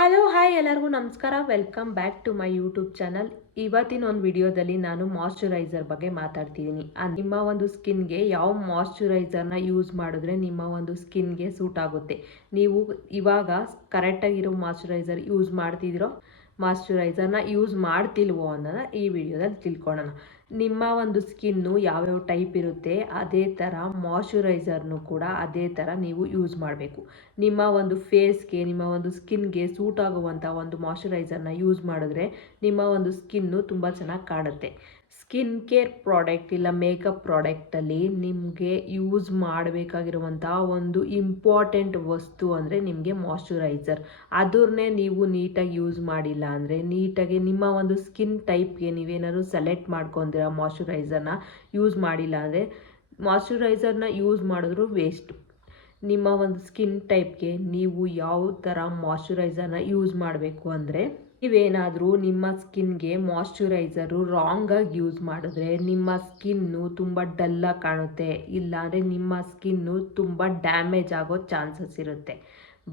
Hello hi ಎಲ್ಲರಿಗೂ ನಮಸ್ಕಾರ. Welcome back to my YouTube channel. ಇವತ್ತಿನ ಒಂದು ವಿಡಿಯೋದಲ್ಲಿ ನಾನು ಮಾಯ್ಶ್ಚರೈಸರ್ ಬಗ್ಗೆ ಮಾತಾಡ್ತಿದ್ದೀನಿ. ನಿಮ್ಮ ಒಂದು ಸ್ಕಿನ್ಗೆ ಯಾವ ಮಾಯ್ಶ್ಚರೈಸರ್ನ ಯೂಸ್ ಮಾಡಿದ್ರೆ ನಿಮ್ಮ ಒಂದು ಸ್ಕಿನ್ಗೆ ಸೂಟ್ ಆಗುತ್ತೆ, ನೀವು ಇವಾಗ ಕರೆಕ್ಟಾಗಿರೋ ಮಾಯ್ಶ್ಚರೈಸರ್ ಯೂಸ್ ಮಾಡ್ತಿದ್ದೀರೋ ಮಾಯ್ಶ್ಚರೈಸರ್ನ ಯೂಸ್ ಮಾಡ್ತಿಲ್ವೋ ಅನ್ನೋದನ್ನ ಈ ವಿಡಿಯೋದಲ್ಲಿ ತಿಳ್ಕೊಳ್ಳೋಣ. ನಿಮ್ಮ ಒಂದು ಸ್ಕಿನ್ನು ಯಾವ್ಯಾವ ಟೈಪ್ ಇರುತ್ತೆ ಅದೇ ಥರ ಮಾಯ್ಶ್ಚರೈಸರ್ನು ಕೂಡ ಅದೇ ಥರ ನೀವು ಯೂಸ್ ಮಾಡಬೇಕು. ನಿಮ್ಮ ಒಂದು ಫೇಸ್ಗೆ, ನಿಮ್ಮ ಒಂದು ಸ್ಕಿನ್ಗೆ ಸೂಟ್ ಆಗುವಂಥ ಒಂದು ಮಾಯ್ಶ್ಚರೈಸರ್ನ ಯೂಸ್ ಮಾಡಿದ್ರೆ ನಿಮ್ಮ ಒಂದು ಸ್ಕಿನ್ನು ತುಂಬ ಚೆನ್ನಾಗಿ ಕಾಣುತ್ತೆ. ಸ್ಕಿನ್ ಕೇರ್ ಪ್ರಾಡಕ್ಟ್ ಇಲ್ಲ ಮೇಕಪ್ ಪ್ರಾಡಕ್ಟಲ್ಲಿ ನಿಮಗೆ ಯೂಸ್ ಮಾಡಬೇಕಾಗಿರುವಂಥ ಒಂದು ಇಂಪಾರ್ಟೆಂಟ್ ವಸ್ತು ಅಂದರೆ ನಿಮಗೆ ಮಾಯ್ಶ್ಚರೈಸರ್. ಅದನ್ನೇ ನೀವು ನೀಟಾಗಿ ಯೂಸ್ ಮಾಡಿಲ್ಲ ಅಂದರೆ, ನೀಟಾಗಿ ನಿಮ್ಮ ಒಂದು ಸ್ಕಿನ್ ಟೈಪ್ಗೆ ನೀವೇನಾದ್ರು ಸೆಲೆಕ್ಟ್ ಮಾಡ್ಕೊಂಡಿರೋ ಮಾಯ್ಶ್ಚರೈಸರ್ನ ಯೂಸ್ ಮಾಡಿಲ್ಲ ಅಂದರೆ ಮಾಯ್ಶ್ಚರೈಸರ್ನ ಯೂಸ್ ಮಾಡಿದ್ರು ವೇಸ್ಟ್. ನಿಮ್ಮ ಒಂದು ಸ್ಕಿನ್ ಟೈಪ್ಗೆ ನೀವು ಯಾವ ಥರ ಮಾಯ್ಶ್ಚರೈಸರ್ನ ಯೂಸ್ ಮಾಡಬೇಕು ಅಂದರೆ, ನೀವೇನಾದರೂ ನಿಮ್ಮ ಸ್ಕಿನ್ಗೆ ಮಾಯ್ಶ್ಚರೈಸರು ರಾಂಗಾಗಿ ಯೂಸ್ ಮಾಡಿದ್ರೆ ನಿಮ್ಮ ಸ್ಕಿನ್ನು ತುಂಬ ಡಲ್ಲಾಗಿ ಕಾಣುತ್ತೆ, ಇಲ್ಲಾಂದರೆ ನಿಮ್ಮ ಸ್ಕಿನ್ನು ತುಂಬ ಡ್ಯಾಮೇಜ್ ಆಗೋ ಚಾನ್ಸಸ್ ಇರುತ್ತೆ.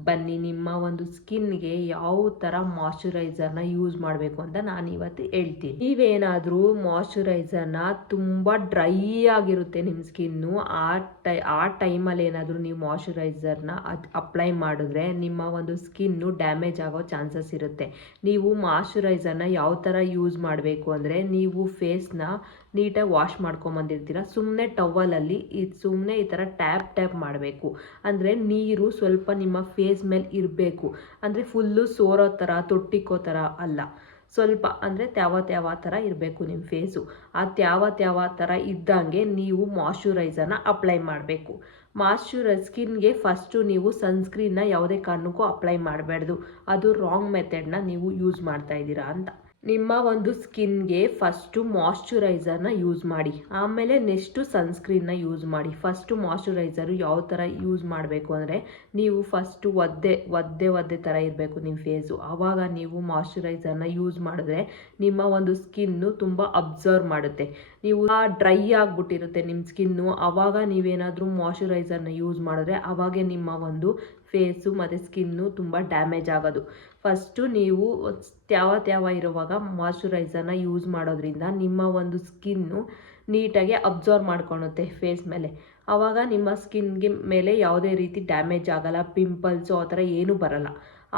ಬನ್ನಿ ನಿಮ್ಮ ಒಂದು ಸ್ಕಿನ್ಗೆ ಯಾವ ಥರ ಮಾಯ್ಶ್ಚರೈಸರ್ನ ಯೂಸ್ ಮಾಡಬೇಕು ಅಂತ ನಾನು ಇವತ್ತು ಹೇಳ್ತೀನಿ. ನೀವೇನಾದರೂ ಮಾಯ್ಶ್ಚರೈಸರ್ನ ತುಂಬ ಡ್ರೈ ಆಗಿರುತ್ತೆ ನಿಮ್ಮ ಸ್ಕಿನ್ನು, ಆ ಟೈಮಲ್ಲಿ ಏನಾದರೂ ನೀವು ಮಾಯ್ಶ್ಚರೈಸರ್ನ ಅಪ್ಲೈ ಮಾಡಿದ್ರೆ ನಿಮ್ಮ ಒಂದು ಸ್ಕಿನ್ನು ಡ್ಯಾಮೇಜ್ ಆಗೋ ಚಾನ್ಸಸ್ ಇರುತ್ತೆ. ನೀವು ಮಾಯ್ಶ್ಚರೈಸರ್ನ ಯಾವ ಥರ ಯೂಸ್ ಮಾಡಬೇಕು ಅಂದರೆ, ನೀವು ಫೇಸ್ನ ನೀಟಾಗಿ ವಾಶ್ ಮಾಡ್ಕೊಂಬಂದಿರ್ತೀರ, ಸುಮ್ಮನೆ ಟವಲಲ್ಲಿ ಸುಮ್ಮನೆ ಈ ಥರ ಟ್ಯಾಪ್ ಮಾಡಬೇಕು. ಅಂದರೆ ನೀರು ಸ್ವಲ್ಪ ನಿಮ್ಮ ಫೇಸ್ ಮೇಲೆ ಇರಬೇಕು, ಅಂದರೆ ಫುಲ್ಲು ಸೋರೋ ಥರ ತೊಟ್ಟಿಕ್ಕೋ ಥರ ಅಲ್ಲ, ಸ್ವಲ್ಪ ಅಂದರೆ ತ್ಯಾವ ಥರ ಇರಬೇಕು ನಿಮ್ಮ ಫೇಸು. ಆ ತ್ಯಾವ ಥರ ಇದ್ದಂಗೆ ನೀವು ಮಾಯ್ಶ್ಚರೈಸರ್ನ ಅಪ್ಲೈ ಮಾಡಬೇಕು. ಸ್ಕಿನ್ಗೆ ಫಸ್ಟು ನೀವು ಸನ್ಸ್ಕ್ರೀನ್ನ ಯಾವುದೇ ಕಾರಣಕ್ಕೂ ಅಪ್ಲೈ ಮಾಡಬಾರ್ದು, ಅದು ರಾಂಗ್ ಮೆಥಡ್ನ ನೀವು ಯೂಸ್ ಮಾಡ್ತಾ ಇದ್ದೀರಾ ಅಂತ. ನಿಮ್ಮ ಒಂದು ಸ್ಕಿನ್ಗೆ ಫಸ್ಟು ಮಾಯ್ಶ್ಚರೈಸರ್ನ ಯೂಸ್ ಮಾಡಿ, ಆಮೇಲೆ ನೆಕ್ಸ್ಟು ಸನ್ಸ್ಕ್ರೀನ್ನ ಯೂಸ್ ಮಾಡಿ. ಫಸ್ಟು ಮಾಯ್ಶ್ಚರೈಸರು ಯಾವ ಥರ ಯೂಸ್ ಮಾಡಬೇಕು ಅಂದರೆ, ನೀವು ಫಸ್ಟು ಒದ್ದೆ ಥರ ಇರಬೇಕು ನಿಮ್ಮ ಫೇಸು. ಆವಾಗ ನೀವು ಮಾಯ್ಶ್ಚರೈಸರ್ನ ಯೂಸ್ ಮಾಡಿದ್ರೆ ನಿಮ್ಮ ಒಂದು ಸ್ಕಿನ್ನು ತುಂಬ ಅಬ್ಸರ್ವ್ ಮಾಡುತ್ತೆ. ನೀವು ಡ್ರೈ ಆಗಿಬಿಟ್ಟಿರುತ್ತೆ ನಿಮ್ಮ ಸ್ಕಿನ್ನು, ಆವಾಗ ನೀವೇನಾದರೂ ಮಾಯ್ಶ್ಚರೈಸರ್ನ ಯೂಸ್ ಮಾಡಿದ್ರೆ ಆವಾಗೇ ನಿಮ್ಮ ಒಂದು ಫೇಸು ಮತ್ತು ಸ್ಕಿನ್ನು ತುಂಬ ಡ್ಯಾಮೇಜ್ ಆಗೋದು. ಫಸ್ಟು ನೀವು ತ್ಯಾವ ಇರುವಾಗ ಮಾಯ್ಶ್ಚರೈಸರ್ನ ಯೂಸ್ ಮಾಡೋದ್ರಿಂದ ನಿಮ್ಮ ಒಂದು ಸ್ಕಿನ್ನು ನೀಟಾಗಿ ಅಬ್ಸರ್ವ್ ಮಾಡ್ಕೊಳುತ್ತೆ ಫೇಸ್ ಮೇಲೆ. ಆವಾಗ ನಿಮ್ಮ ಸ್ಕಿನ್ಗೆ ಮೇಲೆ ಯಾವುದೇ ರೀತಿ ಡ್ಯಾಮೇಜ್ ಆಗೋಲ್ಲ, ಪಿಂಪಲ್ಸು ಆ ಥರ ಏನೂ ಬರೋಲ್ಲ.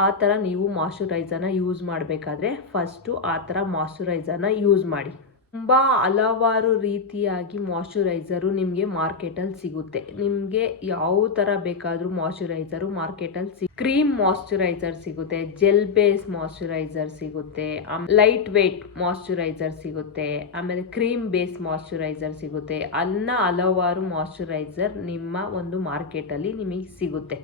ಆ ಥರ ನೀವು ಮಾಯ್ಶ್ಚರೈಸರ್ನ ಯೂಸ್ ಮಾಡಬೇಕಾದ್ರೆ ಫಸ್ಟು ಆ ಥರ ಮಾಯ್ಶ್ಚರೈಸರ್ನ ಯೂಸ್ ಮಾಡಿ. ತುಂಬ ಹಲವಾರು ರೀತಿಯಾಗಿ ಮಾಯ್ಶ್ಚರೈಸರು ನಿಮಗೆ ಮಾರ್ಕೆಟಲ್ಲಿ ಸಿಗುತ್ತೆ. ನಿಮಗೆ ಯಾವ ಥರ ಬೇಕಾದರೂ ಮಾಯ್ಶ್ಚರೈಸರು ಮಾರ್ಕೆಟಲ್ಲಿ ಕ್ರೀಮ್ ಮಾಯ್ಶ್ಚರೈಸರ್ ಸಿಗುತ್ತೆ, ಜೆಲ್ ಬೇಸ್ ಮಾಯ್ಶ್ಚರೈಸರ್ ಸಿಗುತ್ತೆ, ಲೈಟ್ ವೇಟ್ ಮಾಯ್ಶ್ಚರೈಸರ್ ಸಿಗುತ್ತೆ, ಆಮೇಲೆ ಕ್ರೀಮ್ ಬೇಸ್ ಮಾಯ್ಶ್ಚರೈಸರ್ ಸಿಗುತ್ತೆ. ಹಲವಾರು ಮಾಯ್ಶ್ಚರೈಸರ್ ನಿಮ್ಮ ಒಂದು ಮಾರ್ಕೆಟಲ್ಲಿ ನಿಮಗೆ ಸಿಗುತ್ತೆ.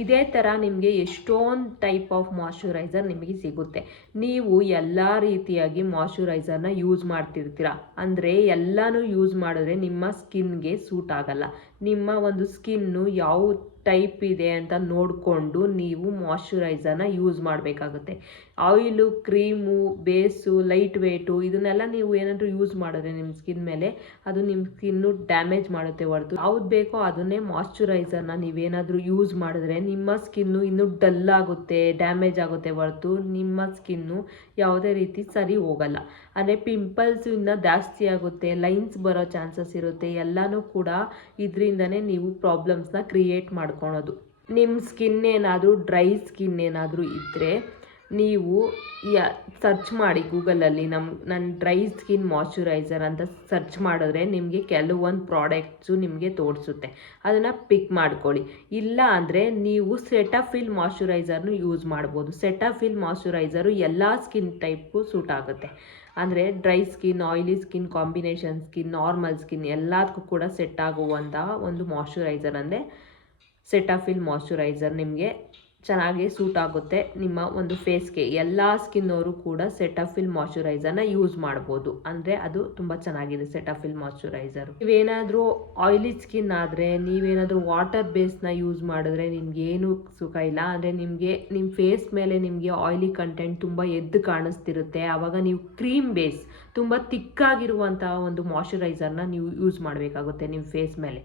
ಇದೇ ಥರ ನಿಮಗೆ ಎಷ್ಟೊಂದು ಟೈಪ್ ಆಫ್ ಮಾಯ್ಶ್ಚರೈಸರ್ ನಿಮಗೆ ಸಿಗುತ್ತೆ. ನೀವು ಎಲ್ಲ ರೀತಿಯಾಗಿ ಮಾಯ್ಶ್ಚರೈಸರ್ನ ಯೂಸ್ ಮಾಡ್ತಿರ್ತೀರ, ಅಂದರೆ ಎಲ್ಲನೂ ಯೂಸ್ ಮಾಡಿದ್ರೆ ನಿಮ್ಮ ಸ್ಕಿನ್ಗೆ ಸೂಟ್ ಆಗಲ್ಲ. ನಿಮ್ಮ ಒಂದು ಸ್ಕಿನ್ನು ಯಾವ ಟೈಪ್ ಇದೆ ಅಂತ ನೋಡಿಕೊಂಡು ನೀವು ಮಾಯ್ಶ್ಚರೈಸರ್ನ ಯೂಸ್ ಮಾಡಬೇಕಾಗುತ್ತೆ. ಆಯಿಲು, ಕ್ರೀಮು, ಬೇಸು, ಲೈಟ್ ವೇಟು ಇದನ್ನೆಲ್ಲ ನೀವು ಏನಾದರೂ ಯೂಸ್ ಮಾಡಿದ್ರೆ ನಿಮ್ಮ ಸ್ಕಿನ್ ಮೇಲೆ ಅದು ನಿಮ್ಮ ಸ್ಕಿನ್ನು ಡ್ಯಾಮೇಜ್ ಮಾಡುತ್ತೆ ಹೊರತು, ಯಾವ್ದು ಬೇಕೋ ಅದನ್ನೇ ಮಾಯ್ಶ್ಚರೈಸರ್ನ ನೀವೇನಾದರೂ ಯೂಸ್ ಮಾಡಿದ್ರೆ ನಿಮ್ಮ ಸ್ಕಿನ್ನು ಇನ್ನೂ ಡಲ್ ಆಗುತ್ತೆ, ಡ್ಯಾಮೇಜ್ ಆಗುತ್ತೆ ಹೊರತು ನಿಮ್ಮ ಸ್ಕಿನ್ನು ಯಾವುದೇ ರೀತಿ ಸರಿ ಹೋಗಲ್ಲ. ಅಂದರೆ ಪಿಂಪಲ್ಸು ಇನ್ನೂ ಜಾಸ್ತಿ ಆಗುತ್ತೆ, ಲೈನ್ಸ್ ಬರೋ ಚಾನ್ಸಸ್ ಇರುತ್ತೆ. ಎಲ್ಲನೂ ಕೂಡ ಇದರಿಂದನೇ ನೀವು ಪ್ರಾಬ್ಲಮ್ಸ್ನ ಕ್ರಿಯೇಟ್ ಮಾಡ್ಕೊಳೋದು. ನಿಮ್ಮ ಸ್ಕಿನ್ ಏನಾದರೂ ಡ್ರೈ ಸ್ಕಿನ್ ಏನಾದರೂ ಇದ್ದರೆ ನೀವು ಸರ್ಚ್ ಮಾಡಿ ಗೂಗಲಲ್ಲಿ ನನ್ನ ಡ್ರೈ ಸ್ಕಿನ್ ಮಾಯ್ಶ್ಚರೈಸರ್ ಅಂತ ಸರ್ಚ್ ಮಾಡಿದ್ರೆ ನಿಮಗೆ ಕೆಲವೊಂದು ಪ್ರಾಡಕ್ಟ್ಸು ನಿಮಗೆ ತೋರಿಸುತ್ತೆ, ಅದನ್ನು ಪಿಕ್ ಮಾಡ್ಕೊಳ್ಳಿ. ಇಲ್ಲ ಅಂದರೆ ನೀವು ಸೆಟಫಿಲ್ ಮಾಯ್ಶ್ಚರೈಸರ್ನು ಯೂಸ್ ಮಾಡ್ಬೋದು. ಸೆಟಫಿಲ್ ಮಾಯ್ಶ್ಚರೈಸರು ಎಲ್ಲ ಸ್ಕಿನ್ ಟೈಪ್ಗೂ ಸೂಟ್ ಆಗುತ್ತೆ. ಅಂದರೆ dry skin, oily skin, combination skin, normal skin ಎಲ್ಲದಕ್ಕೂ ಕೂಡ ಸೆಟ್ ಆಗುವಂಥ ಒಂದು ಮಾಯ್ಶ್ಚರೈಸರ್ ಅಂದರೆ ಸೆಟಫಿಲ್ ಮಾಯ್ಶ್ಚರೈಸರ್ ನಿಮಗೆ ಚೆನ್ನಾಗಿ ಸೂಟ್ ಆಗುತ್ತೆ. ನಿಮ್ಮ ಒಂದು ಫೇಸ್ಗೆ ಎಲ್ಲ ಸ್ಕಿನ್ನವರು ಕೂಡ ಸೆಟಫಿಲ್ ಮಾಯ್ಶ್ಚರೈಸರ್ನ ಯೂಸ್ ಮಾಡ್ಬೋದು, ಅಂದರೆ ಅದು ತುಂಬ ಚೆನ್ನಾಗಿದೆ ಸೆಟಫಿಲ್ ಮಾಯ್ಶ್ಚರೈಸರ್. ನೀವೇನಾದರೂ ಆಯಿಲಿ ಸ್ಕಿನ್ ಆದರೆ ನೀವೇನಾದರೂ ವಾಟರ್ ಬೇಸ್ನ ಯೂಸ್ ಮಾಡಿದ್ರೆ ನಿಮಗೇನು ಸುಖ ಇಲ್ಲ. ಅಂದರೆ ನಿಮಗೆ ನಿಮ್ಮ ಫೇಸ್ ಮೇಲೆ ನಿಮಗೆ ಆಯಿಲಿ ಕಂಟೆಂಟ್ ತುಂಬ ಎದ್ದು ಕಾಣಿಸ್ತಿರುತ್ತೆ. ಆವಾಗ ನೀವು ಕ್ರೀಮ್ ಬೇಸ್ ತುಂಬ ತಿಕ್ಕಾಗಿರುವಂಥ ಒಂದು ಮಾಯ್ಶ್ಚರೈಸರ್ನ ನೀವು ಯೂಸ್ ಮಾಡಬೇಕಾಗುತ್ತೆ ನಿಮ್ಮ ಫೇಸ್ ಮೇಲೆ.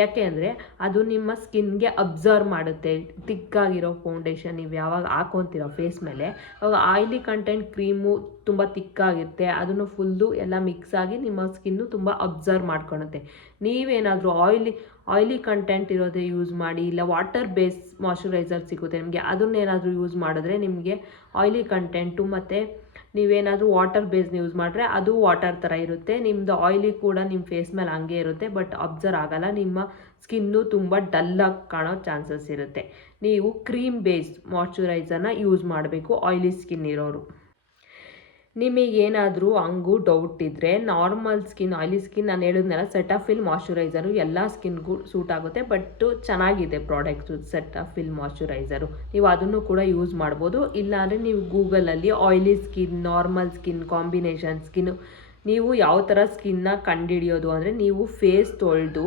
ಯಾಕೆ ಅಂದರೆ ಅದು ನಿಮ್ಮ ಸ್ಕಿನ್ಗೆ ಅಬ್ಸರ್ವ್ ಮಾಡುತ್ತೆ. ತಿಕ್ಕಾಗಿರೋ ಫೌಂಡೇಶನ್ ನೀವು ಯಾವಾಗ ಹಾಕೊತೀರೋ ಫೇಸ್ ಮೇಲೆ, ಅವಾಗ ಆಯಿಲಿ ಕಂಟೆಂಟ್ ಕ್ರೀಮು ತುಂಬ ತಿಕ್ಕಾಗಿರುತ್ತೆ, ಅದನ್ನು ಫುಲ್ಲು ಎಲ್ಲ ಮಿಕ್ಸ್ ಆಗಿ ನಿಮ್ಮ ಸ್ಕಿನ್ನು ತುಂಬ ಅಬ್ಸರ್ವ್ ಮಾಡ್ಕೊಳುತ್ತೆ. ನೀವೇನಾದರೂ ಆಯಿಲಿ ಕಂಟೆಂಟ್ ಇರೋದೇ ಯೂಸ್ ಮಾಡಿ, ಇಲ್ಲ ವಾಟರ್ ಬೇಸ್ ಮಾಯ್ಶ್ಚರೈಸರ್ ಸಿಗುತ್ತೆ ನಿಮಗೆ, ಅದನ್ನೇನಾದರೂ ಯೂಸ್ ಮಾಡಿದ್ರೆ ನಿಮಗೆ ಆಯಿಲಿ ಕಂಟೆಂಟು ಮತ್ತು ನೀವೇನಾದರೂ ವಾಟರ್ ಬೇಸ್ನ ಯೂಸ್ ಮಾಡಿದ್ರೆ ಅದು ವಾಟರ್ ಥರ ಇರುತ್ತೆ, ನಿಮ್ಮದು ಆಯಿಲಿ ಕೂಡ ನಿಮ್ಮ ಫೇಸ್ ಮೇಲೆ ಹಂಗೆ ಇರುತ್ತೆ, ಬಟ್ ಅಬ್ಸರ್ವ್ ಆಗಲ್ಲ, ನಿಮ್ಮ ಸ್ಕಿನ್ನು ತುಂಬ ಡಲ್ಲಾಗಿ ಕಾಣೋ ಚಾನ್ಸಸ್ ಇರುತ್ತೆ. ನೀವು ಕ್ರೀಮ್ ಬೇಸ್ಡ್ ಮಾಯ್ಶ್ಚರೈಸರ್ನ ಯೂಸ್ ಮಾಡಬೇಕು ಆಯಿಲಿ ಸ್ಕಿನ್ ಇರೋರು. ನಿಮಗೇನಾದರೂ ಹಂಗೂ ಡೌಟ್ ಇದ್ದರೆ, ನಾರ್ಮಲ್ ಸ್ಕಿನ್, ಆಯಿಲಿ ಸ್ಕಿನ್ ನಾನು ಹೇಳಿದ್ನೆಲ್ಲ ಸೆಟಫಿಲ್ ಮಾಯ್ಶ್ಚರೈಸರು ಎಲ್ಲ ಸ್ಕಿನ್ಗೂ ಸೂಟ್ ಆಗುತ್ತೆ, ಬಟ್ ಚೆನ್ನಾಗಿದೆ ಪ್ರಾಡಕ್ಟ್ಸು ಸೆಟಫಿಲ್ ಮಾಯ್ಶ್ಚರೈಸರು, ನೀವು ಅದನ್ನು ಕೂಡ ಯೂಸ್ ಮಾಡ್ಬೋದು. ಇಲ್ಲಾಂದರೆ ನೀವು ಗೂಗಲಲ್ಲಿ oily skin, normal skin, combination skin, ನೀವು ಯಾವ ಥರ ಸ್ಕಿನ್ನ ಕಂಡುಹಿಡಿಯೋದು ಅಂದರೆ, ನೀವು ಫೇಸ್ ತೊಳೆದು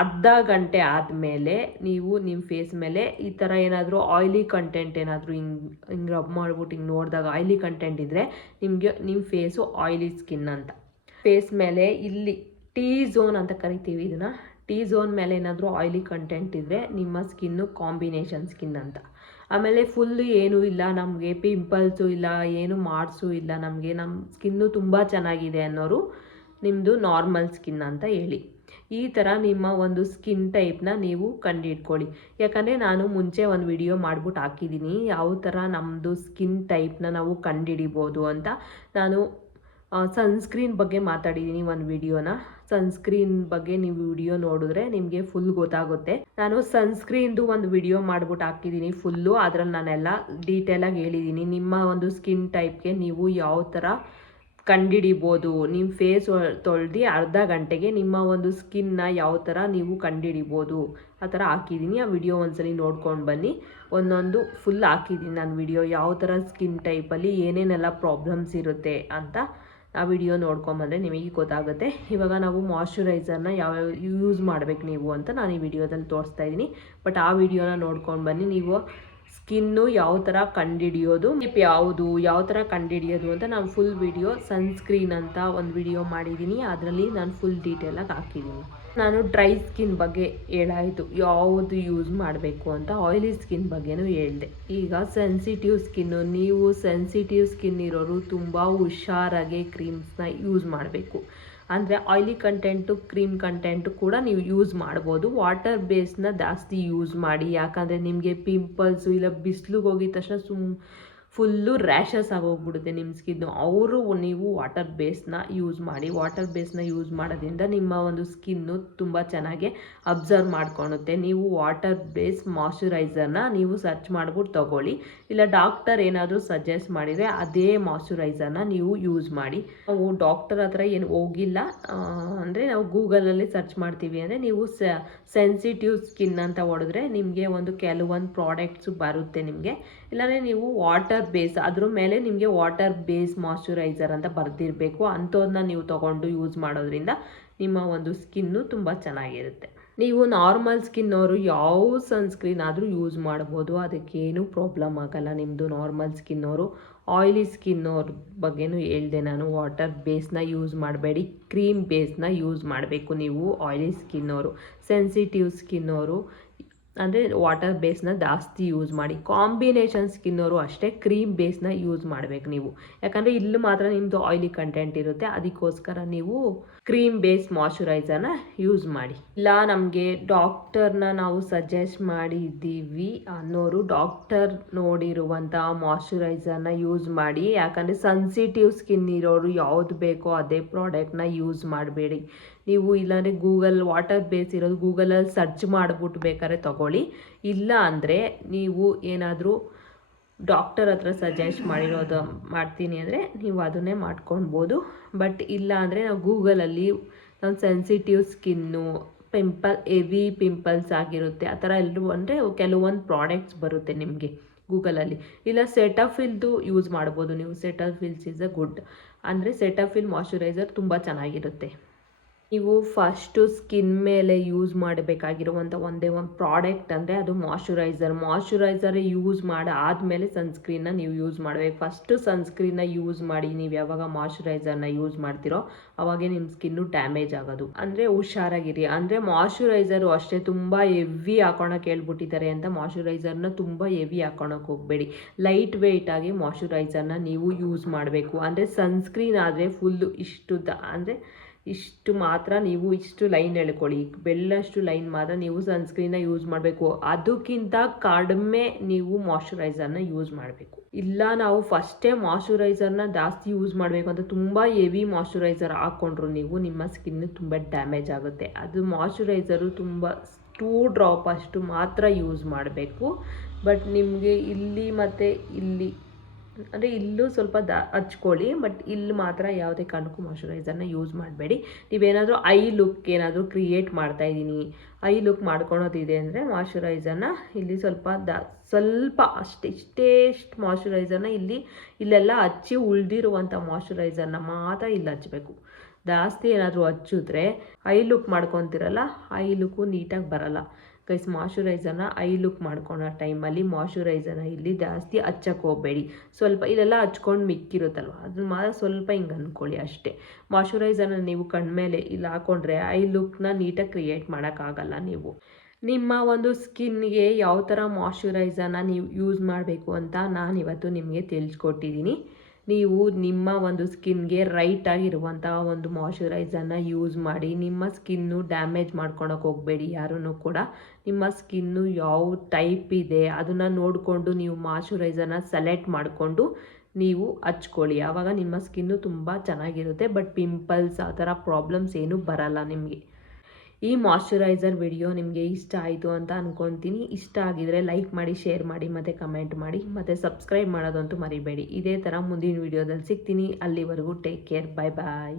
ಅರ್ಧ ಗಂಟೆ ಆದಮೇಲೆ ನೀವು ನಿಮ್ಮ ಫೇಸ್ ಮೇಲೆ ಈ ಥರ ಏನಾದರೂ ಆಯಿಲಿ ಕಂಟೆಂಟ್ ಏನಾದರೂ ಹಿಂಗೆ ರಬ್ ಮಾಡ್ಬಿಟ್ಟು ಹಿಂಗೆ ನೋಡಿದಾಗ ಆಯಿಲಿ ಕಂಟೆಂಟ್ ಇದ್ದರೆ ನಿಮಗೆ ನಿಮ್ಮ ಫೇಸು ಆಯಿಲಿ ಸ್ಕಿನ್ ಅಂತ. ಫೇಸ್ ಮೇಲೆ ಇಲ್ಲಿ ಟಿ ಝೋನ್ ಅಂತ ಕರಿತೀವಿ ಇದನ್ನು, ಟಿ ಝೋನ್ ಮೇಲೆ ಏನಾದರೂ ಆಯಿಲಿ ಕಂಟೆಂಟ್ ಇದ್ದರೆ ನಿಮ್ಮ ಸ್ಕಿನ್ನು ಕಾಂಬಿನೇಷನ್ ಸ್ಕಿನ್ ಅಂತ. ಆಮೇಲೆ ಫುಲ್ಲು ಏನೂ ಇಲ್ಲ, ನಮಗೆ ಪಿಂಪಲ್ಸು ಇಲ್ಲ, ಏನು ಮಾರ್ಕ್ಸು ಇಲ್ಲ, ನಮಗೆ ನಮ್ಮ ಸ್ಕಿನ್ನು ತುಂಬ ಚೆನ್ನಾಗಿದೆ ಅನ್ನೋರು ನಿಮ್ಮದು ನಾರ್ಮಲ್ ಸ್ಕಿನ್ ಅಂತ ಹೇಳಿ. ಈ ಥರ ನಿಮ್ಮ ಒಂದು ಸ್ಕಿನ್ ಟೈಪ್ನ ನೀವು ಕಂಡುಹಿಡ್ಕೊಳ್ಳಿ. ಯಾಕಂದರೆ ನಾನು ಮುಂಚೆ ಒಂದು ವಿಡಿಯೋ ಮಾಡ್ಬಿಟ್ಟು ಹಾಕಿದ್ದೀನಿ ಯಾವ ಥರ ನಮ್ಮದು ಸ್ಕಿನ್ ಟೈಪ್ನ ನಾವು ಕಂಡುಹಿಡಿಬೋದು ಅಂತ. ನಾನು ಸನ್ಸ್ಕ್ರೀನ್ ಬಗ್ಗೆ ಮಾತಾಡಿದ್ದೀನಿ ಒಂದು ವಿಡಿಯೋನ, ಸನ್ಸ್ಕ್ರೀನ್ ಬಗ್ಗೆ ನೀವು ವಿಡಿಯೋ ನೋಡಿದ್ರೆ ನಿಮಗೆ ಫುಲ್ ಗೊತ್ತಾಗುತ್ತೆ. ನಾನು ಸನ್ಸ್ಕ್ರೀನ್ದು ಒಂದು ವಿಡಿಯೋ ಮಾಡ್ಬಿಟ್ಟು ಹಾಕಿದ್ದೀನಿ ಫುಲ್ಲು, ಅದರಲ್ಲಿ ನಾನೆಲ್ಲ ಡೀಟೇಲಾಗಿ ಹೇಳಿದ್ದೀನಿ. ನಿಮ್ಮ ಒಂದು ಸ್ಕಿನ್ ಟೈಪ್ಗೆ ನೀವು ಯಾವ ಥರ ಕಂಡುಹಿಡಿಬೋದು, ನಿಮ್ಮ ಫೇಸ್ ತೊಳೆದು ಅರ್ಧ ಗಂಟೆಗೆ ನಿಮ್ಮ ಒಂದು ಸ್ಕಿನ್ನ ಯಾವ ಥರ ನೀವು ಕಂಡುಹಿಡಿಬೋದು ಆ ಥರ ಹಾಕಿದ್ದೀನಿ. ಆ ವಿಡಿಯೋ ಒಂದ್ಸಲಿ ನೋಡ್ಕೊಂಡು ಬನ್ನಿ, ಒಂದೊಂದು ಫುಲ್ ಹಾಕಿದ್ದೀನಿ ನಾನು ವಿಡಿಯೋ, ಯಾವ ಥರ ಸ್ಕಿನ್ ಟೈಪಲ್ಲಿ ಏನೇನೆಲ್ಲ ಪ್ರಾಬ್ಲಮ್ಸ್ ಇರುತ್ತೆ ಅಂತ. ಆ ವಿಡಿಯೋ ನೋಡ್ಕೊಂಬಂದರೆ ನಿಮಗೆ ಗೊತ್ತಾಗುತ್ತೆ. ಇವಾಗ ನಾವು ಮಾಯ್ಶ್ಚರೈಸರ್ನ ಯಾವ್ಯಾವ ಯೂಸ್ ಮಾಡಬೇಕು ನೀವು ಅಂತ ನಾನು ಈ ವಿಡಿಯೋದಲ್ಲಿ ತೋರಿಸ್ತಾ ಇದ್ದೀನಿ, ಬಟ್ ಆ ವಿಡಿಯೋನ ನೋಡ್ಕೊಂಡು ಬನ್ನಿ. ನೀವು ಸ್ಕಿನ್ನು ಯಾವ ಥರ ಕಂಡುಹಿಡಿಯೋದು, ಯಾವ ಥರ ಕಂಡುಹಿಡಿಯೋದು ಅಂತ ನಾನು ಫುಲ್ ವಿಡಿಯೋ, ಸನ್ಸ್ಕ್ರೀನ್ ಅಂತ ಒಂದು ವಿಡಿಯೋ ಮಾಡಿದ್ದೀನಿ, ಅದರಲ್ಲಿ ನಾನು ಫುಲ್ ಡೀಟೇಲಾಗಿ ಹಾಕಿದ್ದೀನಿ. ನಾನು ಡ್ರೈ ಸ್ಕಿನ್ ಬಗ್ಗೆ ಹೇಳಾಯಿತು ಯಾವುದು ಯೂಸ್ ಮಾಡಬೇಕು ಅಂತ, ಆಯಿಲಿ ಸ್ಕಿನ್ ಬಗ್ಗೆನೂ ಹೇಳಿದೆ. ಈಗ ಸೆನ್ಸಿಟಿವ್ ಸ್ಕಿನ್ನು, ನೀವು ಸೆನ್ಸಿಟಿವ್ ಸ್ಕಿನ್ ಇರೋರು ತುಂಬ ಹುಷಾರಾಗಿ ಕ್ರೀಮ್ಸ್ನ ಯೂಸ್ ಮಾಡಬೇಕು. ಅಂದರೆ ಆಯಿಲಿ ಕಂಟೆಂಟು, ಕ್ರೀಮ್ ಕಂಟೆಂಟು ಕೂಡ ನೀವು ಯೂಸ್ ಮಾಡ್ಬೋದು. ವಾಟರ್ ಬೇಸ್ನ ಜಾಸ್ತಿ ಯೂಸ್ ಮಾಡಿ, ಯಾಕಂದರೆ ನಿಮಗೆ ಪಿಂಪಲ್ಸು ಇಲ್ಲ ಬಿಸಿಲಿಗೆ ಹೋಗಿದ ತಕ್ಷಣ ಫುಲ್ಲು ರ್ಯಾಷಸ್ ಆಗೋಗ್ಬಿಡುತ್ತೆ ನಿಮ್ಮ ಸ್ಕಿನ್ನು. ನೀವು ವಾಟರ್ ಬೇಸ್ನ ಯೂಸ್ ಮಾಡಿ. ವಾಟರ್ ಬೇಸ್ನ ಯೂಸ್ ಮಾಡೋದ್ರಿಂದ ನಿಮ್ಮ ಒಂದು ಸ್ಕಿನ್ನು ತುಂಬ ಚೆನ್ನಾಗಿ ಅಬ್ಸರ್ವ್ ಮಾಡ್ಕೊಳುತ್ತೆ. ನೀವು ವಾಟರ್ ಬೇಸ್ ಮಾಯ್ಶ್ಚರೈಸರ್ನ ನೀವು ಸರ್ಚ್ ಮಾಡ್ಬಿಟ್ಟು ತೊಗೊಳ್ಳಿ, ಇಲ್ಲ ಡಾಕ್ಟರ್ ಏನಾದರೂ ಸಜೆಸ್ಟ್ ಮಾಡಿದರೆ ಅದೇ ಮಾಯ್ಶ್ಚರೈಸರ್ನ ನೀವು ಯೂಸ್ ಮಾಡಿ. ನಾವು ಡಾಕ್ಟರ್ ಹತ್ರ ಏನು ಹೋಗಿಲ್ಲ ಅಂದರೆ, ನಾವು ಗೂಗಲಲ್ಲಿ ಸರ್ಚ್ ಮಾಡ್ತೀವಿ ಅಂದರೆ, ನೀವು ಸೆನ್ಸಿಟಿವ್ ಸ್ಕಿನ್ ಅಂತ ಹೊಡೆದ್ರೆ ನಿಮಗೆ ಕೆಲವೊಂದು ಪ್ರಾಡಕ್ಟ್ಸು ಬರುತ್ತೆ ನಿಮಗೆ. ಇಲ್ಲಾಂದರೆ ನೀವು ವಾಟರ್ ಬೇಸ್, ಅದ್ರ ಮೇಲೆ ನಿಮಗೆ ವಾಟರ್ ಬೇಸ್ ಮಾಯ್ಶ್ಚರೈಸರ್ ಅಂತ ಬರೆದಿರಬೇಕು, ಅಂಥದನ್ನ ನೀವು ತೊಗೊಂಡು ಯೂಸ್ ಮಾಡೋದ್ರಿಂದ ನಿಮ್ಮ ಒಂದು ಸ್ಕಿನ್ನು ತುಂಬ ಚೆನ್ನಾಗಿರುತ್ತೆ. ನೀವು ನಾರ್ಮಲ್ ಸ್ಕಿನ್ನವರು ಯಾವ ಸನ್ಸ್ಕ್ರೀನ್ ಆದರೂ ಯೂಸ್ ಮಾಡ್ಬೋದು, ಅದಕ್ಕೇನು ಪ್ರಾಬ್ಲಮ್ ಆಗಲ್ಲ ನಿಮ್ಮದು ನಾರ್ಮಲ್ ಸ್ಕಿನ್ನವರು. ಆಯಿಲಿ ಸ್ಕಿನ್ನವ್ರ ಬಗ್ಗೆನೂ ಹೇಳಿದೆ ನಾನು, ವಾಟರ್ ಬೇಸ್ನ ಯೂಸ್ ಮಾಡಬೇಡಿ, ಕ್ರೀಮ್ ಬೇಸ್ನ ಯೂಸ್ ಮಾಡಬೇಕು ನೀವು ಆಯಿಲಿ ಸ್ಕಿನ್ನವರು. ಸೆನ್ಸಿಟಿವ್ ಸ್ಕಿನ್ನವರು ಅಂದರೆ ವಾಟರ್ ಬೇಸ್ನ ಜಾಸ್ತಿ ಯೂಸ್ ಮಾಡಿ. ಕಾಂಬಿನೇಷನ್ ಸ್ಕಿನ್ನವರು ಅಷ್ಟೇ ಕ್ರೀಮ್ ಬೇಸ್ನ ಯೂಸ್ ಮಾಡಬೇಕು ನೀವು, ಯಾಕಂದರೆ ಇಲ್ಲಿ ಮಾತ್ರ ನಿಮ್ಮದು ಆಯಿಲಿ ಕಂಟೆಂಟ್ ಇರುತ್ತೆ, ಅದಕ್ಕೋಸ್ಕರ ನೀವು ಕ್ರೀಮ್ ಬೇಸ್ ಮಾಯ್ಶ್ಚರೈಸರ್ನ ಯೂಸ್ ಮಾಡಿ. ಇಲ್ಲ ನಮಗೆ ಡಾಕ್ಟರ್ನ ನಾವು ಸಜೆಸ್ಟ್ ಮಾಡಿದ್ದೀವಿ ಅನ್ನೋರು ಡಾಕ್ಟರ್ ನೋಡಿರುವಂಥ ಮಾಯ್ಶ್ಚರೈಸರ್ನ ಯೂಸ್ ಮಾಡಿ. ಯಾಕಂದರೆ ಸೆನ್ಸಿಟಿವ್ ಸ್ಕಿನ್ ಇರೋರು ಯಾವುದು ಬೇಕೋ ಅದೇ ಪ್ರಾಡಕ್ಟ್ನ ಯೂಸ್ ಮಾಡಬೇಡಿ ನೀವು. ಇಲ್ಲಾಂದರೆ ಗೂಗಲ್ ವಾಟರ್ ಬೇಸ್ ಇರೋದು ಗೂಗಲಲ್ಲಿ ಸರ್ಚ್ ಮಾಡಿಬಿಟ್ಟು ಬೇಕಾದ್ರೆ ತೊಗೊಳ್ಳಿ. ಇಲ್ಲ ಅಂದರೆ ನೀವು ಏನಾದರೂ ಡಾಕ್ಟರ್ ಹತ್ರ ಸಜೆಸ್ಟ್ ಮಾಡ್ತೀನಿ ಅಂದರೆ ನೀವು ಅದನ್ನೇ ಮಾಡ್ಕೊಳ್ಬೋದು. ಬಟ್ ಇಲ್ಲ ಅಂದರೆ ನಾವು ಗೂಗಲಲ್ಲಿ ನಾವು ಸೆನ್ಸಿಟಿವ್ ಸ್ಕಿನ್ನು, ಹೆವಿ ಪಿಂಪಲ್ಸ್ ಆಗಿರುತ್ತೆ ಆ ಥರ ಎಲ್ಲರೂ ಅಂದರೆ ಕೆಲವೊಂದು ಪ್ರಾಡಕ್ಟ್ಸ್ ಬರುತ್ತೆ ನಿಮಗೆ ಗೂಗಲಲ್ಲಿ. ಇಲ್ಲ ಸೆಟಫಿಲ್ದು ಯೂಸ್ ಮಾಡ್ಬೋದು ನೀವು. ಸೆಟಫಿಲ್ಸ್ ಇಸ್ ಅ ಗುಡ್, ಅಂದರೆ ಸೆಟಫಿಲ್ ಮಾಯ್ಶ್ಚರೈಸರ್ ತುಂಬ ಚೆನ್ನಾಗಿರುತ್ತೆ. ನೀವು ಫಸ್ಟು ಸ್ಕಿನ್ ಮೇಲೆ ಯೂಸ್ ಮಾಡಬೇಕಾಗಿರುವಂಥ ಒಂದೇ ಒಂದು ಪ್ರಾಡಕ್ಟ್ ಅಂದರೆ ಅದು ಮಾಯ್ಶ್ಚರೈಸರ್ ಯೂಸ್ ಮಾಡಾದಮೇಲೆ ಸನ್ಸ್ಕ್ರೀನ್ನ ನೀವು ಯೂಸ್ ಮಾಡಬೇಕು. ಫಸ್ಟು ಸನ್ಸ್ಕ್ರೀನ್ನ ಯೂಸ್ ಮಾಡಿ ನೀವು ಯಾವಾಗ ಮಾಯ್ಶ್ಚರೈಸರ್ನ ಯೂಸ್ ಮಾಡ್ತೀರೋ ಅವಾಗೆ ನಿಮ್ಮ ಸ್ಕಿನ್ನು ಡ್ಯಾಮೇಜ್ ಆಗೋದು. ಅಂದರೆ ಹುಷಾರಾಗಿರಿ. ಅಂದರೆ ಮಾಯ್ಶ್ಚರೈಸರು ಅಷ್ಟೇ ತುಂಬ ಹೆವಿ ಹಾಕೊಳಕ್ಕೆ ಹೇಳ್ಬಿಟ್ಟಿದ್ದಾರೆ ಅಂತ ಮಾಯ್ಶ್ಚರೈಸರ್ನ ತುಂಬ ಹೆವಿ ಹಾಕೊಳಕ್ಕೆ ಹೋಗಬೇಡಿ. ಲೈಟ್ ವೆಯ್ಟಾಗಿ ಮಾಯ್ಶ್ಚರೈಸರ್ನ ನೀವು ಯೂಸ್ ಮಾಡಬೇಕು. ಅಂದರೆ ಸನ್ಸ್ಕ್ರೀನ್ ಆದರೆ ಫುಲ್ಲು ಅಂದರೆ ಇಷ್ಟು ಮಾತ್ರ ನೀವು ಇಷ್ಟು ಲೈನ್ ಎಳ್ಕೊಳ್ಳಿ, ಬೆಳ್ಳಷ್ಟು ಲೈನ್ ಮಾತ್ರ ನೀವು ಸನ್ಸ್ಕ್ರೀನ್ನ ಯೂಸ್ ಮಾಡಬೇಕು. ಅದಕ್ಕಿಂತ ಕಡಿಮೆ ನೀವು ಮಾಯ್ಶ್ಚರೈಸರ್ನ ಯೂಸ್ ಮಾಡಬೇಕು. ಇಲ್ಲ ನಾವು ಫಸ್ಟೇ ಮಾಯ್ಶ್ಚರೈಸರ್ನ ಜಾಸ್ತಿ ಯೂಸ್ ಮಾಡಬೇಕು ಅಂತ ತುಂಬ ಹೆವಿ ಮಾಯ್ಶ್ಚರೈಸರ್ ಹಾಕ್ಕೊಂಡ್ರು ನೀವು ನಿಮ್ಮ ಸ್ಕಿನ್ ತುಂಬ ಡ್ಯಾಮೇಜ್ ಆಗುತ್ತೆ. ಅದು ಮಾಯ್ಶ್ಚರೈಸರು ತುಂಬ 2 ಡ್ರಾಪ್ ಅಷ್ಟು ಮಾತ್ರ ಯೂಸ್ ಮಾಡಬೇಕು. ಬಟ್ ನಿಮಗೆ ಇಲ್ಲಿ ಮತ್ತು ಇಲ್ಲಿ ಅಂದರೆ ಇಲ್ಲೂ ಸ್ವಲ್ಪ ಹಚ್ಕೊಳ್ಳಿ, ಬಟ್ ಇಲ್ಲಿ ಮಾತ್ರ ಯಾವುದೇ ಕಾರಣಕ್ಕೂ ಮಾಯ್ಶ್ಚರೈಸರ್ನ ಯೂಸ್ ಮಾಡಬೇಡಿ. ನೀವೇನಾದರೂ ಐ ಲುಕ್ ಏನಾದರೂ ಕ್ರಿಯೇಟ್ ಮಾಡ್ತಾಯಿದ್ದೀನಿ, ಐ ಲುಕ್ ಮಾಡ್ಕೊಳೋದಿದೆ ಅಂದರೆ ಮಾಯ್ಶ್ಚರೈಸರ್ನ ಇಲ್ಲಿ ಸ್ವಲ್ಪ ಇಷ್ಟೇಷ್ಟು ಮಾಯ್ಶ್ಚರೈಸರ್ನ ಇಲ್ಲೆಲ್ಲ ಹಚ್ಚಿ ಉಳಿದಿರುವಂಥ ಮಾಯ್ಶ್ಚರೈಸರ್ನ ಮಾತ್ರ ಇಲ್ಲಿ ಹಚ್ಚಬೇಕು. ಜಾಸ್ತಿ ಏನಾದರೂ ಹಚ್ಚಿದ್ರೆ ಐ ಲುಕ್ ಮಾಡ್ಕೊತಿರಲ್ಲ, ಐ ಲುಕ್ಕು ನೀಟಾಗಿ ಬರಲ್ಲ. ಗೈಸ್, ಮಾಯ್ಶ್ಚರೈಸರ್ನ ಐ ಲುಕ್ ಮಾಡ್ಕೊಳೋ ಟೈಮಲ್ಲಿ ಮಾಯ್ಶ್ಚರೈಸರ್ನ ಇಲ್ಲಿ ಜಾಸ್ತಿ ಹಚ್ಚಕ್ಕೆ ಹೋಗಬೇಡಿ. ಸ್ವಲ್ಪ ಇಲ್ಲೆಲ್ಲ ಹಚ್ಕೊಂಡು ಮಿಕ್ಕಿರುತ್ತಲ್ವ ಅದನ್ನ ಮಾತ್ರ ಸ್ವಲ್ಪ ಹಿಂಗೆ ಅಂದ್ಕೊಳ್ಳಿ ಅಷ್ಟೇ. ಮಾಯ್ಶ್ಚರೈಸರ್ನ ನೀವು ಕಣ್ಮೇಲೆ ಇಲ್ಲಿ ಹಾಕ್ಕೊಂಡ್ರೆ ಐ ಲುಕ್ನ ನೀಟಾಗಿ ಕ್ರಿಯೇಟ್ ಮಾಡೋಕ್ಕಾಗಲ್ಲ. ನೀವು ನಿಮ್ಮ ಒಂದು ಸ್ಕಿನ್ಗೆ ಯಾವ ಥರ ಮಾಯ್ಶ್ಚರೈಸರ್ನ ನೀವು ಯೂಸ್ ಮಾಡಬೇಕು ಅಂತ ನಾನಿವತ್ತು ನಿಮಗೆ ತಿಳಿಸ್ಕೊಟ್ಟಿದ್ದೀನಿ. ನೀವು ನಿಮ್ಮ ಒಂದು ಸ್ಕಿನ್ಗೆ ರೈಟ್ ಆಗಿರುವಂಥ ಒಂದು ಮಾಯ್ಶ್ಚರೈಸರ್ನ ಯೂಸ್ ಮಾಡಿ. ನಿಮ್ಮ ಸ್ಕಿನ್ನು ಡ್ಯಾಮೇಜ್ ಮಾಡ್ಕೊಳಕ್ಕೆ ಹೋಗಬೇಡಿ ಯಾರೂ ಕೂಡ. ನಿಮ್ಮ ಸ್ಕಿನ್ನು ಯಾವ ಟೈಪ್ ಇದೆ ಅದನ್ನು ನೋಡಿಕೊಂಡು ನೀವು ಮಾಯ್ಶ್ಚರೈಸರ್ನ ಸೆಲೆಕ್ಟ್ ಮಾಡಿಕೊಂಡು ನೀವು ಹಚ್ಕೊಳ್ಳಿ. ಆವಾಗ ನಿಮ್ಮ ಸ್ಕಿನ್ನು ತುಂಬ ಚೆನ್ನಾಗಿರುತ್ತೆ. ಬಟ್ ಪಿಂಪಲ್ಸ್ ಆ ಥರ ಪ್ರಾಬ್ಲಮ್ಸ್ ಏನೂ ಬರಲ್ಲ ನಿಮಗೆ. ಈ ಮಾಯ್ಶ್ಚರೈಸರ್ ವಿಡಿಯೋ ನಿಮಗೆ ಇಷ್ಟ ಆಯಿತು ಅಂತ ಅಂದ್ಕೊತೀನಿ. ಇಷ್ಟ ಆಗಿದರೆ ಲೈಕ್ ಮಾಡಿ, ಶೇರ್ ಮಾಡಿ ಮತ್ತು ಕಮೆಂಟ್ ಮಾಡಿ ಮತ್ತು ಸಬ್ಸ್ಕ್ರೈಬ್ ಮಾಡೋದಂತೂ ಮರಿಬೇಡಿ. ಇದೇ ಥರ ಮುಂದಿನ ವಿಡಿಯೋದಲ್ಲಿ ಸಿಗ್ತೀನಿ. ಅಲ್ಲಿವರೆಗೂ ಟೇಕ್ ಕೇರ್. ಬಾಯ್ ಬಾಯ್.